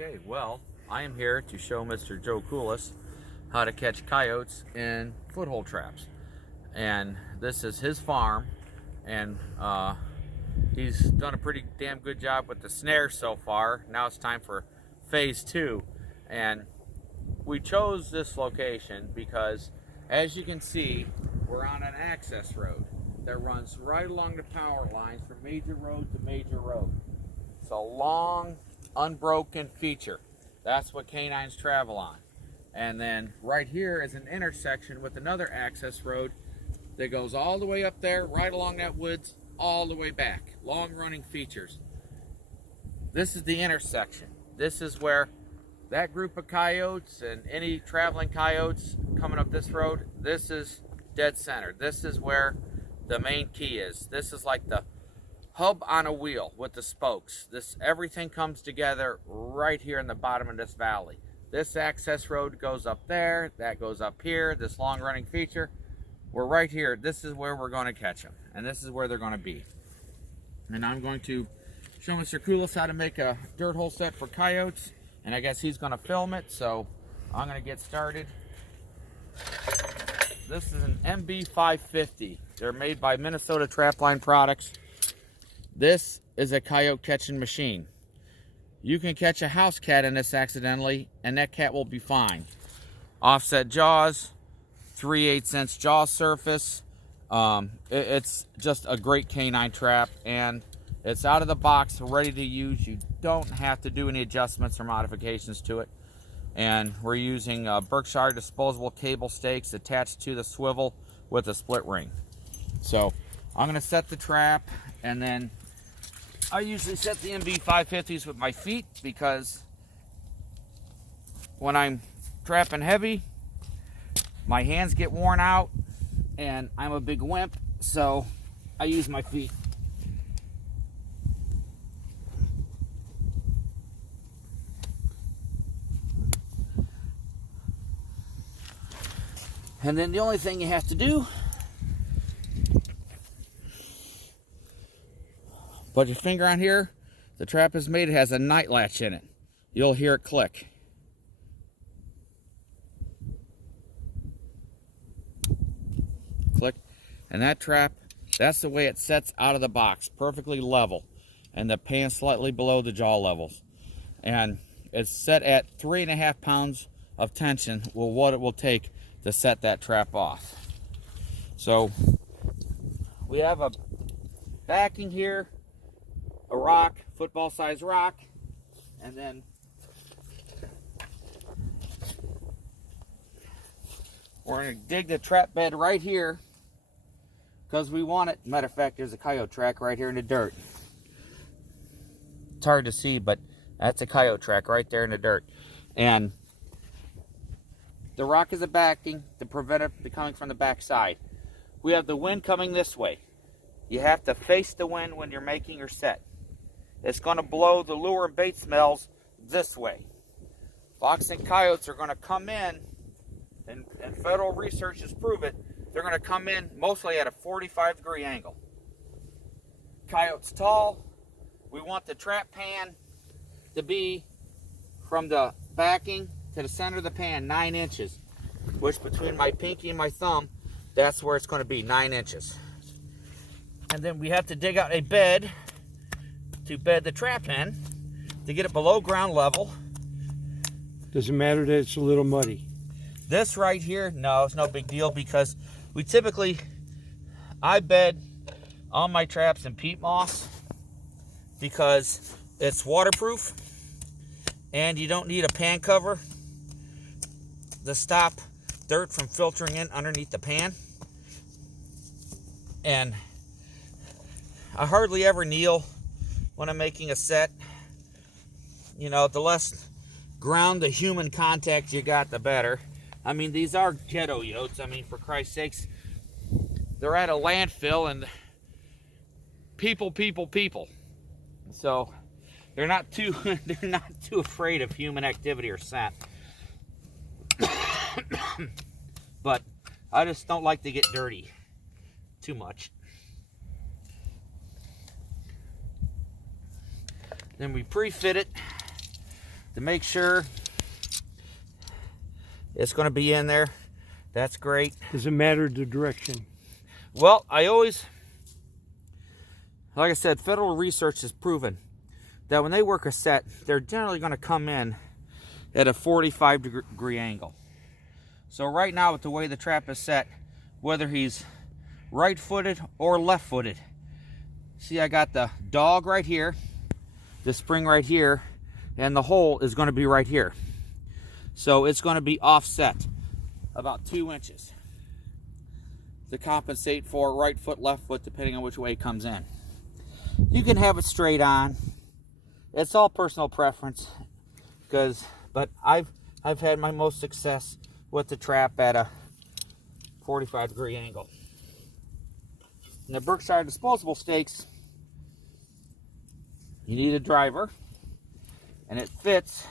Okay, well, I am here to show Mr. Joe Coolis how to catch coyotes in foothold traps. And this is his farm, and he's done a pretty damn good job with the snare so far. Now it's time for phase 2. And we chose this location because, as you can see, we're on an access road that runs right along the power lines from major road to major road. It's a long, unbroken feature. That's what canines travel on. And then right here is an intersection with another access road that goes all the way up there, right along that woods, all the way back. Long running features. This is the intersection. This is where that group of coyotes and any traveling coyotes coming up this road, this is dead center. This is where the main key is. This is like the hub on a wheel with the spokes. Everything comes together right here in the bottom of this valley. This access road goes up there, that goes up here, this long running feature. We're right here. This is where we're going to catch them, and this is where they're going to be. And I'm going to show Mr. Coolis how to make a dirt hole set for coyotes, and I guess he's going to film it, so I'm going to get started. This is an MB550. They're made by Minnesota Trapline Products. This is a coyote catching machine. You can catch a house cat in this accidentally, and that cat will be fine. Offset jaws, 3/8" jaw surface. It's just a great canine trap, and it's out of the box, ready to use. You don't have to do any adjustments or modifications to it. And we're using Berkshire disposable cable stakes attached to the swivel with a split ring. So I'm going to set the trap, and then I usually set the MB550s with my feet because when I'm trapping heavy, my hands get worn out and I'm a big wimp, so I use my feet. And then the only thing you have to do, put your finger on here. The trap is made, it has a night latch in it. You'll hear it click. Click. And that trap, that's the way it sets out of the box, perfectly level. And the pan slightly below the jaw levels. And it's set at 3.5 pounds of tension, what it will take to set that trap off. So we have a backing here, a rock, football size rock, and then we're going to dig the trap bed right here because we want it. Matter of fact, there's a coyote track right here in the dirt. It's hard to see, but that's a coyote track right there in the dirt. And the rock is a backing to prevent it coming from the back side. We have the wind coming this way. You have to face the wind when you're making your set. It's going to blow the lure and bait smells this way. Fox and coyotes are going to come in, and federal research has proven it, they're going to come in mostly at a 45-degree angle. Coyote's tall. We want the trap pan to be from the backing to the center of the pan 9 inches, which between my pinky and my thumb, that's where it's going to be, 9 inches. And then we have to dig out a bed to bed the trap in to get it below ground level. Does it matter that it's a little muddy? This right here, no, it's no big deal because I bed all my traps in peat moss because it's waterproof and you don't need a pan cover to stop dirt from filtering in underneath the pan. And I hardly ever kneel when I'm making a set. You know, the less ground to human contact you got, the better. I mean, these are ghetto yotes. I mean, for Christ's sakes, they're at a landfill and people. So they're not too afraid of human activity or scent. But I just don't like to get dirty too much. Then we pre-fit it to make sure it's going to be in there. That's great. Does it matter the direction? Well, like I said, federal research has proven that when they work a set, they're generally going to come in at a 45-degree angle. So right now, with the way the trap is set, whether he's right-footed or left-footed, see, I got the dog right here, the spring right here, and the hole is going to be right here. So it's going to be offset about 2 inches to compensate for right foot, left foot, depending on which way it comes in. You can have it straight on. It's all personal preference, but I've had my most success with the trap at a 45-degree angle. And the Berkshire disposable stakes, you need a driver, and it fits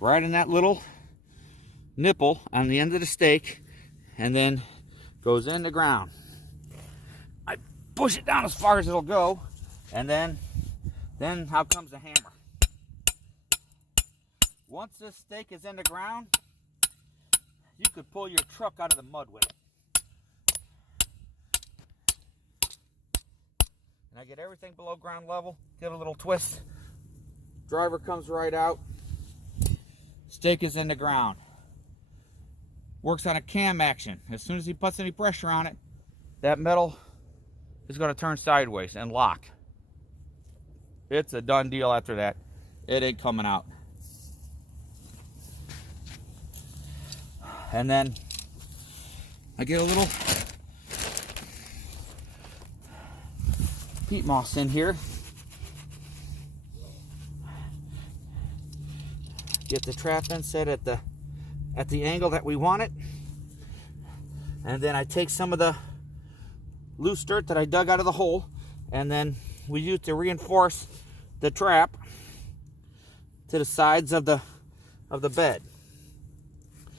right in that little nipple on the end of the stake, and then goes in the ground. I push it down as far as it'll go, and then how comes the hammer? Once this stake is in the ground, you could pull your truck out of the mud with it. And I get everything below ground level, give it a little twist. Driver comes right out. Stake is in the ground. Works on a cam action. As soon as he puts any pressure on it, that metal is going to turn sideways and lock. It's a done deal after that. It ain't coming out. And then I get a little peat moss in here. Get the trap in set at the angle that we want it. And then I take some of the loose dirt that I dug out of the hole, and then we use to reinforce the trap to the sides of the bed.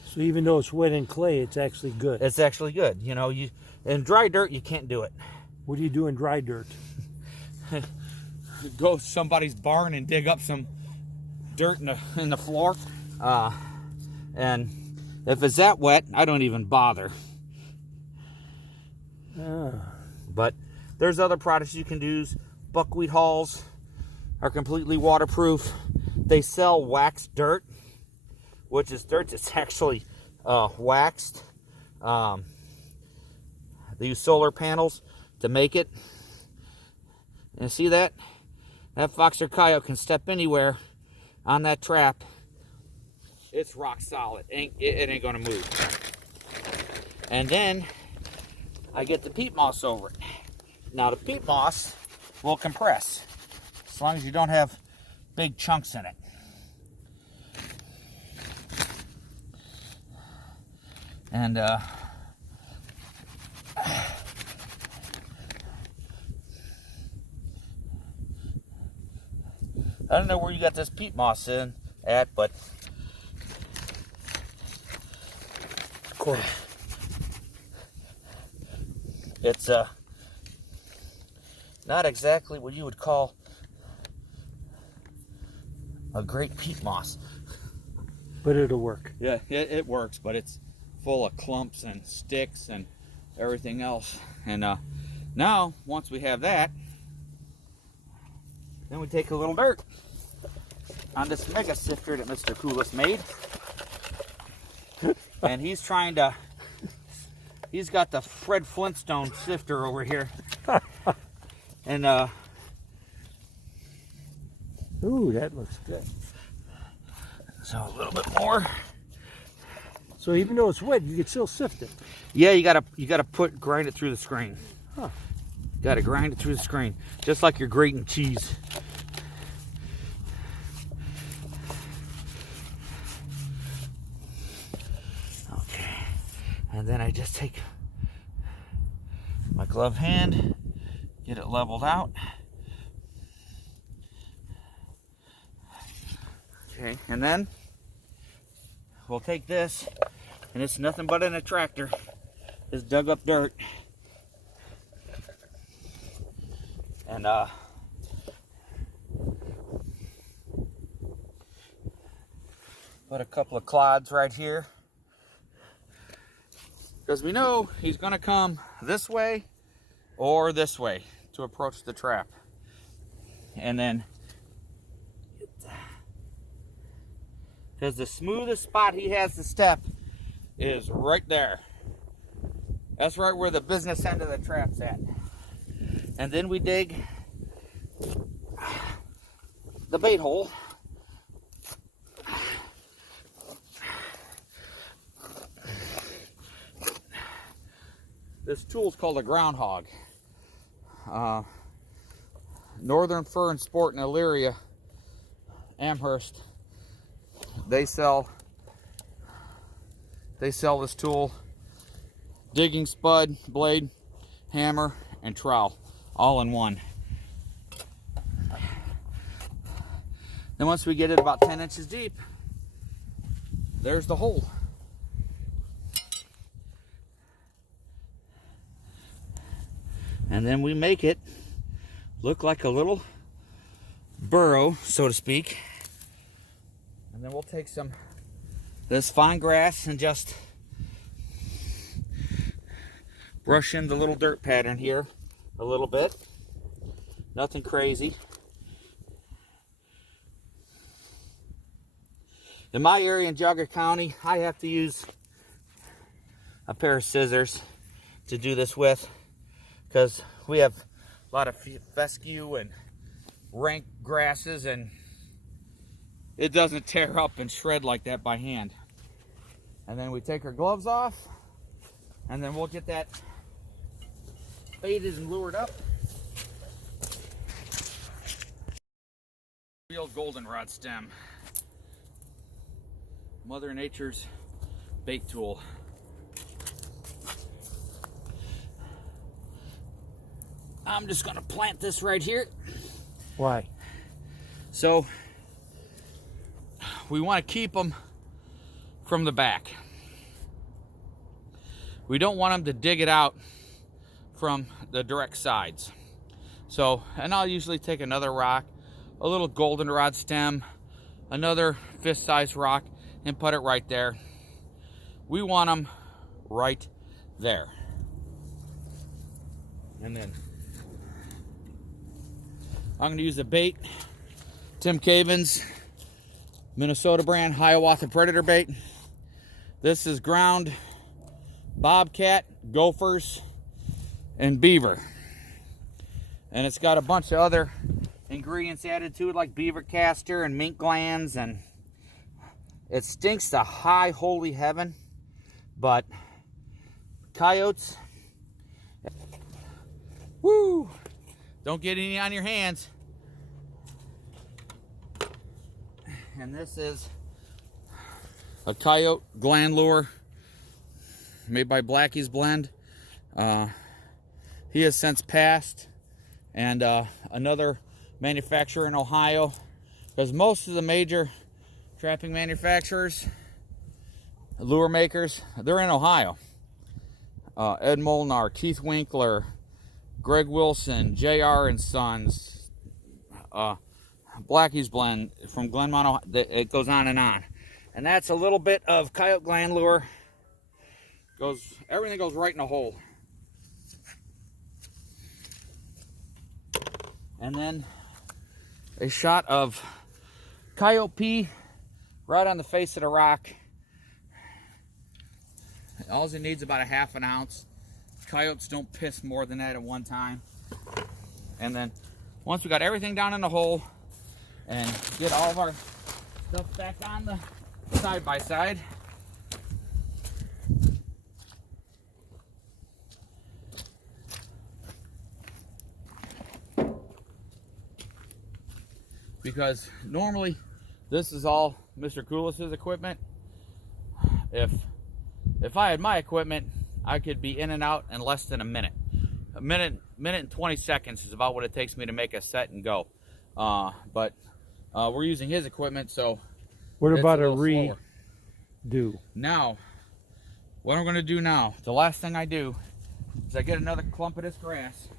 So even though it's wet and clay, it's actually good. It's actually good. You know, in dry dirt you can't do it. What do you do in dry dirt? Go to somebody's barn and dig up some dirt in the floor. And if it's that wet, I don't even bother. But there's other products you can use. Buckwheat hulls are completely waterproof. They sell waxed dirt, which is dirt that's actually waxed. They use solar panels to make it. And see that? That fox or coyote can step anywhere on that trap. It's rock solid. It ain't gonna move. And then I get the peat moss over it. Now the peat moss will compress as long as you don't have big chunks in it. And I don't know where you got this peat moss in at, but it's not exactly what you would call a great peat moss. But it'll work. Yeah, it works, but it's full of clumps and sticks and everything else. And now, once we have that, then we take a little dirt on this mega sifter that Mr. Coolis made. And he's got the Fred Flintstone sifter over here. And ooh, that looks good. So a little bit more. So even though it's wet, you can still sift it. Yeah, you gotta grind it through the screen. Huh. Gotta grind it through the screen, just like you're grating cheese. Okay, and then I just take my glove hand, get it leveled out. Okay, and then we'll take this, and it's nothing but an attractor. It's dug up dirt. And Put a couple of clods right here, because we know he's going to come this way or this way to approach the trap. And then, because the smoothest spot he has to step is right there. That's right where the business end of the trap's at. And then we dig the bait hole. This tool's called a groundhog. Northern Fur and Sport in Elyria, Amherst, they sell this tool. Digging spud, blade, hammer, and trowel, all in one. Then once we get it about 10 inches deep, there's the hole. And then we make it look like a little burrow, so to speak. And then we'll take this fine grass and just brush in the little dirt pattern here a little bit. Nothing crazy. In my area in Jogger County, I have to use a pair of scissors to do this with, because we have a lot of fescue and rank grasses, and it doesn't tear up and shred like that by hand. And then we take our gloves off, and then we'll get that baited and lured up. Real goldenrod stem. Mother Nature's bait tool. I'm just gonna plant this right here. Why? So we want to keep them from the back. We don't want them to dig it out from the direct sides. So, and I'll usually take another rock, a little goldenrod stem, another fist-sized rock, and put it right there. We want them right there. And then I'm going to use the bait, Tim Caven's Minnesota brand Hiawatha Predator bait. This is ground bobcat, gophers, and beaver. And it's got a bunch of other ingredients added to it, like beaver castor and mink glands, and it stinks to high holy heaven, but coyotes, woo, don't get any on your hands. And this is a coyote gland lure made by Blackie's Blend. He has since passed, and another manufacturer in Ohio, because most of the major trapping manufacturers, lure makers, they're in Ohio. Ed Molnar, Keith Winkler, Greg Wilson, JR and Sons, Blackie's Blend from Glenmont, Ohio. It goes on. And that's a little bit of coyote gland lure. Everything goes right in a hole. And then a shot of coyote pee right on the face of the rock. All it needs about a half an ounce. Coyotes don't piss more than that at one time. And then once we got everything down in the hole and get all of our stuff back on the side by side, because normally this is all Mr. Coolis's equipment. If I had my equipment, I could be in and out in less than a minute. A minute and 20 seconds is about what it takes me to make a set and go. But we're using his equipment, so What about a slower. redo? Now, what I'm going to do now, the last thing I do is I get another clump of this grass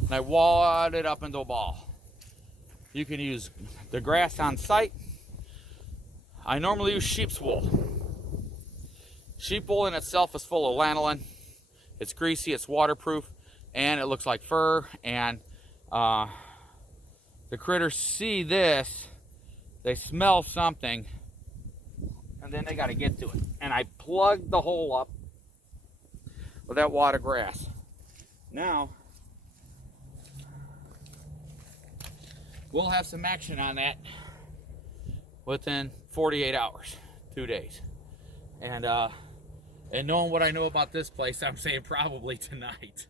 and I wad it up into a ball. You can use the grass on site. I normally use sheep's wool. Sheep wool in itself is full of lanolin. It's greasy, it's waterproof, and it looks like fur. And the critters see this, they smell something, and then they got to get to it. And I plugged the hole up with that water grass. Now, we'll have some action on that within 48 hours, 2 days. And knowing what I know about this place, I'm saying probably tonight.